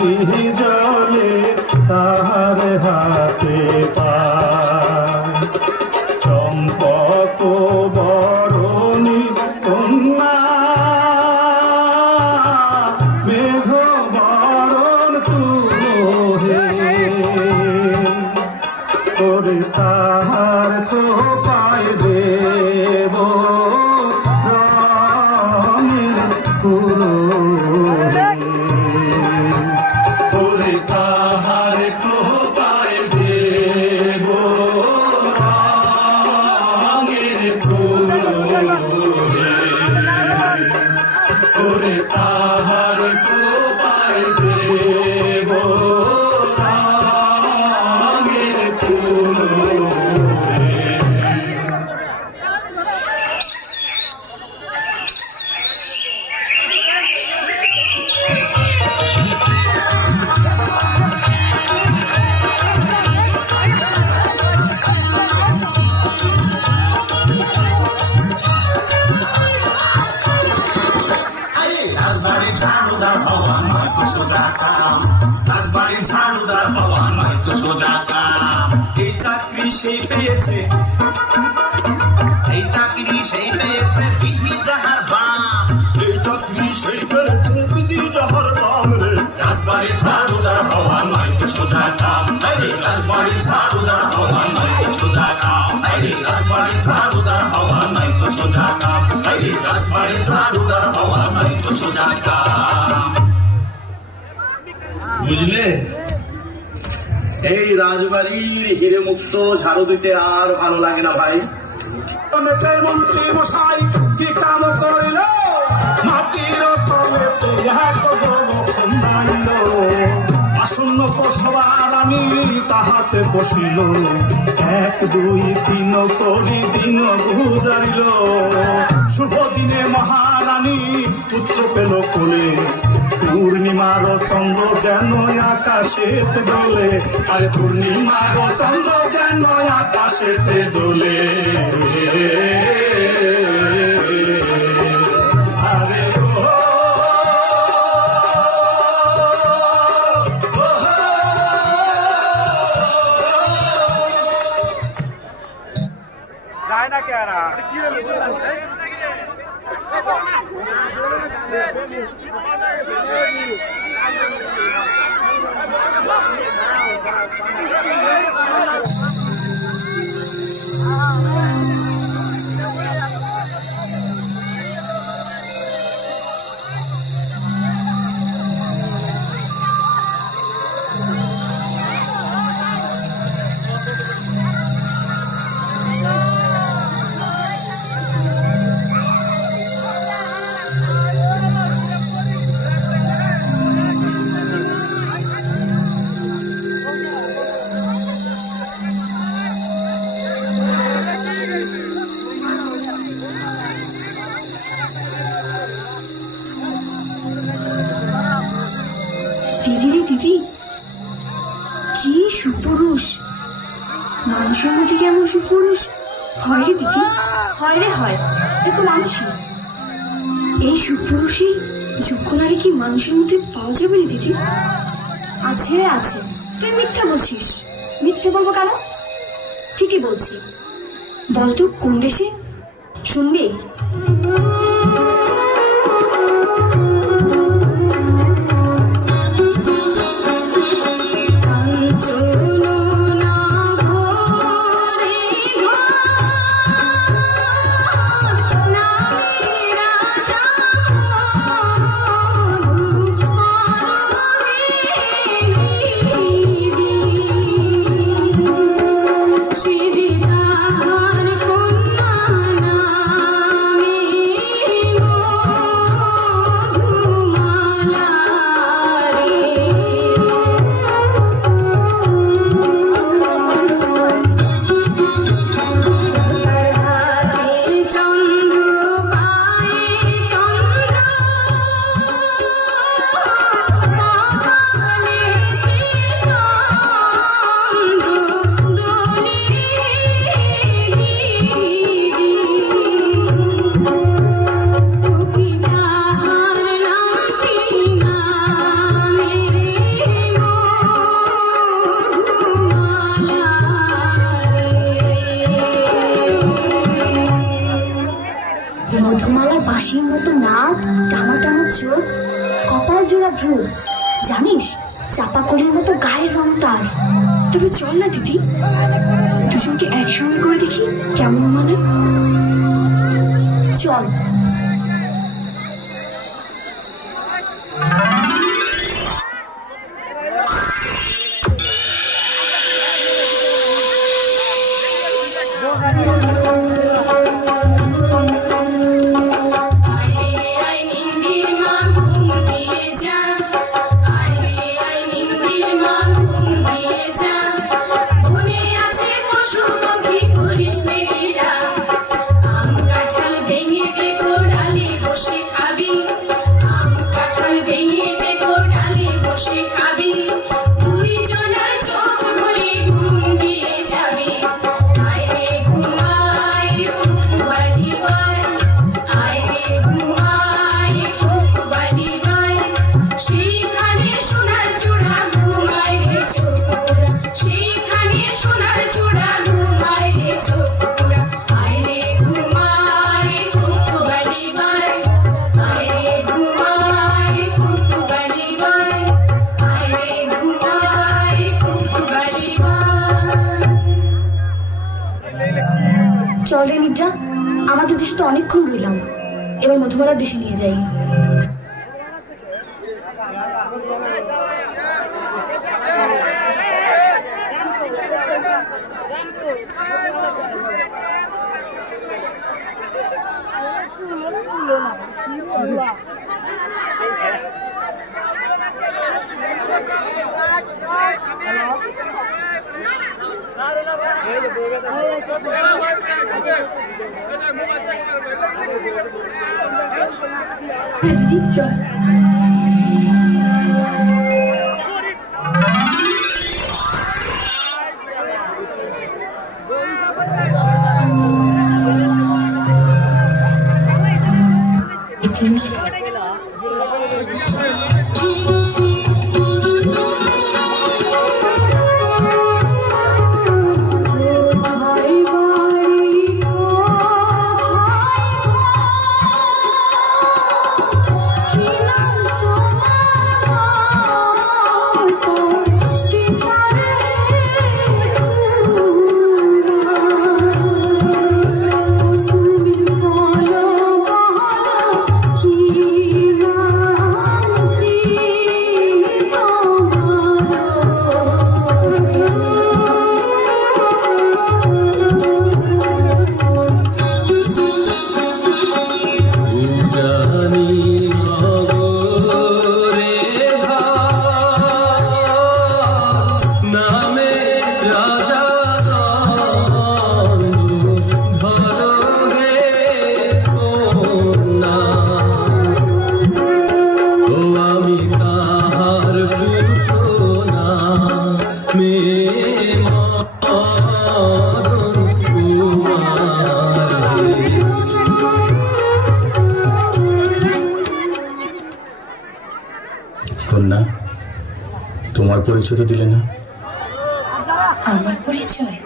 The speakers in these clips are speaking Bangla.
বাতি জলে তাহার হাতে পা চম্পক বরণী কন্যা মেঘ বরণ চুলো হে করিতা সেই পেয়েছে এই চাকরি সেই পেয়েছে বিধি যাহার বাম এই চাকরি সেই পেয়েছে বিধি যাহার বাম রে রাজবাড়ি ঝাড়ুদার হওয়া নয় তো সোজা কাম আরে রাজবাড়ি ঝাড়ুদার হওয়া নয় তো সোজা কাম আরে রাজবাড়ি ঝাড়ুদার হওয়া নয় তো সোজা কাম আরে রাজবাড়ি ঝাড়ুদার হওয়া নয় তো সোজা কাম বুঝলে এই রাজবাড়ির হিরে মুক্ত ঝাড়ু দিতে আর ভালো লাগে না ভাই মন্ত্রী মশাই কি কাম করিল মাটির তলে আসন্ন সবার আমি তাহাতে বসিল এক দুই তিন করি দিন গুজারিল শুভ দিনে মহারানী পুত্র পেল কোলে পূর্ণিমার চন্দ্র যেন আকাশে দোলে আরে পূর্ণিমার চন্দ্র যেন আকাশে দোলে Thank you. Thank you. পেলে হয় এ তো মানুষই এই সুপুরুষই যোগ্য নারী কি মানুষের মধ্যে পাওয়া যাবে না দিদি আছে আছে তুই মিথ্যা বলছিস মিথ্যা বলবো কেন ঠিকই বলছি বলতো কোন দেশে শুনবি মধুমালা বাঁশির মতো নাক টানা টানা চোখ কপাল জোড়া ভ্রু জানিস চাপা কলির মতো গায়ের রং তার তবে চল না দিদি দুজনকে একসঙ্গে করে দেখি কেমন মানে চল চল রে নির্জা আমাদের দেশে তো অনেকক্ষণ রইলাম এবার মধুমালার দেশে নিয়ে যাই Benedicto. তোমার পরিচয় তো দিলে না আমার পরিচয়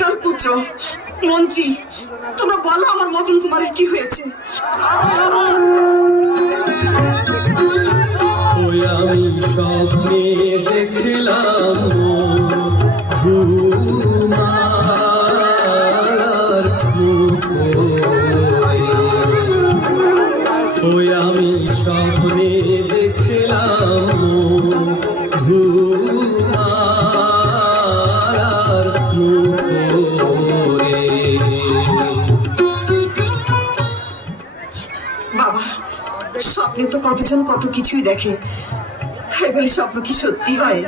তোর পুত্র মন্ত্রী তোমরা বলো আমার মদন কুমারের কি হয়েছে আমি স্বপ্নে দেখলাম কত কিছুই দেখে তাই বলে স্বপ্ন কি সত্যি হয়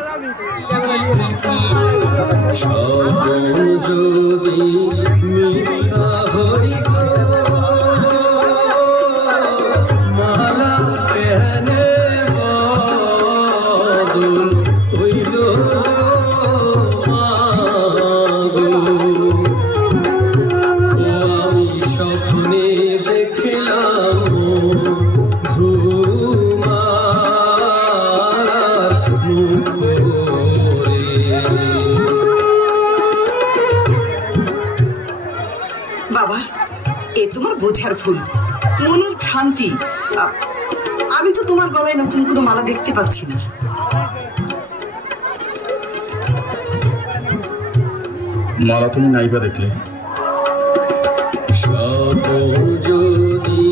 দেখতে পাচ্ছি না মারা তুমি নাইবা দেখলে যদি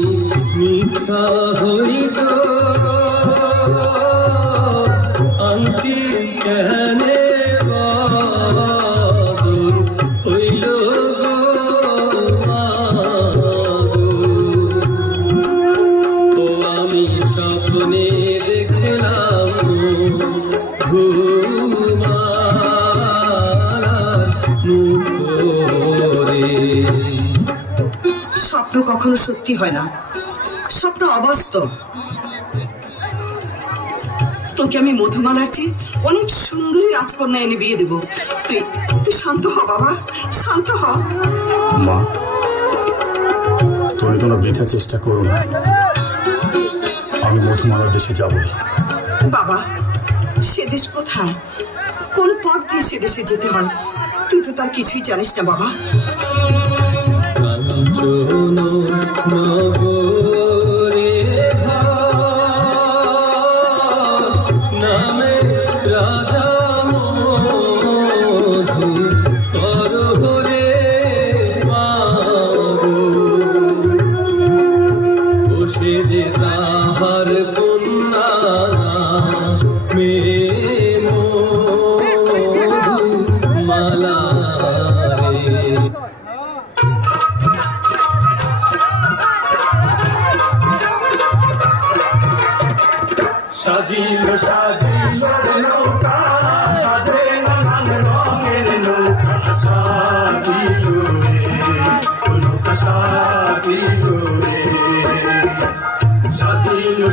মিথ্যা হই স্বপ্ন কখনো সত্যি হয় না স্বপ্ন অবাস্তব তোকে আমি মধুমালার চেয়ে অনেক সুন্দরী রাজকন্যা এনে বিয়ে দেবো তুই তুই শান্ত হ বাবা শান্ত হ মা তুমি কোনো বৃথা চেষ্টা করো না আমি মধুমালার দেশে যাবই বাবা সে দেশ কোথায় কোন পথ দিয়ে সে দেশে যেতে হয় তুই তো তার কিছুই জানিস না বাবা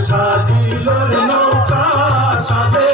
সাজিল নৌকা সাজে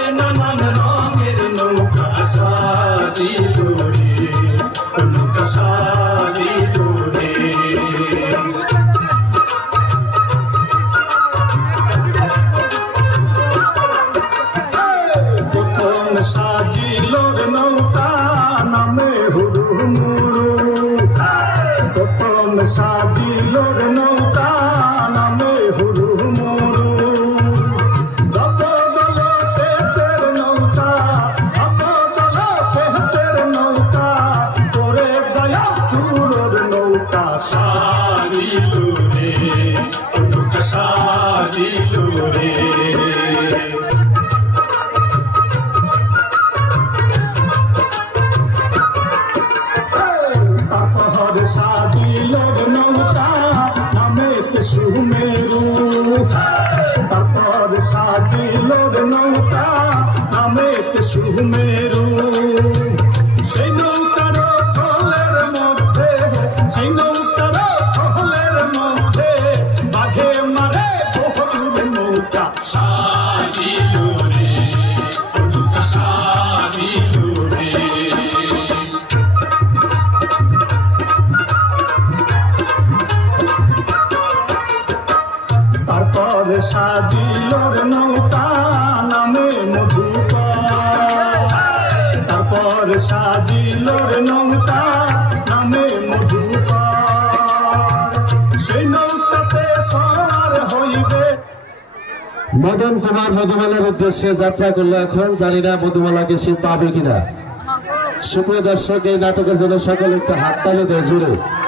ciumento. সাজিলোর নৌকা নামে মধুকর সাজিলোর নৌকা নামে মধুকর সেই নৌকাতে সর হইবে মদন কুমার মধুমালার উদ্দেশ্যে যাত্রা করলো এখন জানি না মধুমালাকে সে পাবে কিনা সুপ্রিয় দর্শক এই নাটকের জন্য সকলে একটা হাততালি দেয় জুড়ে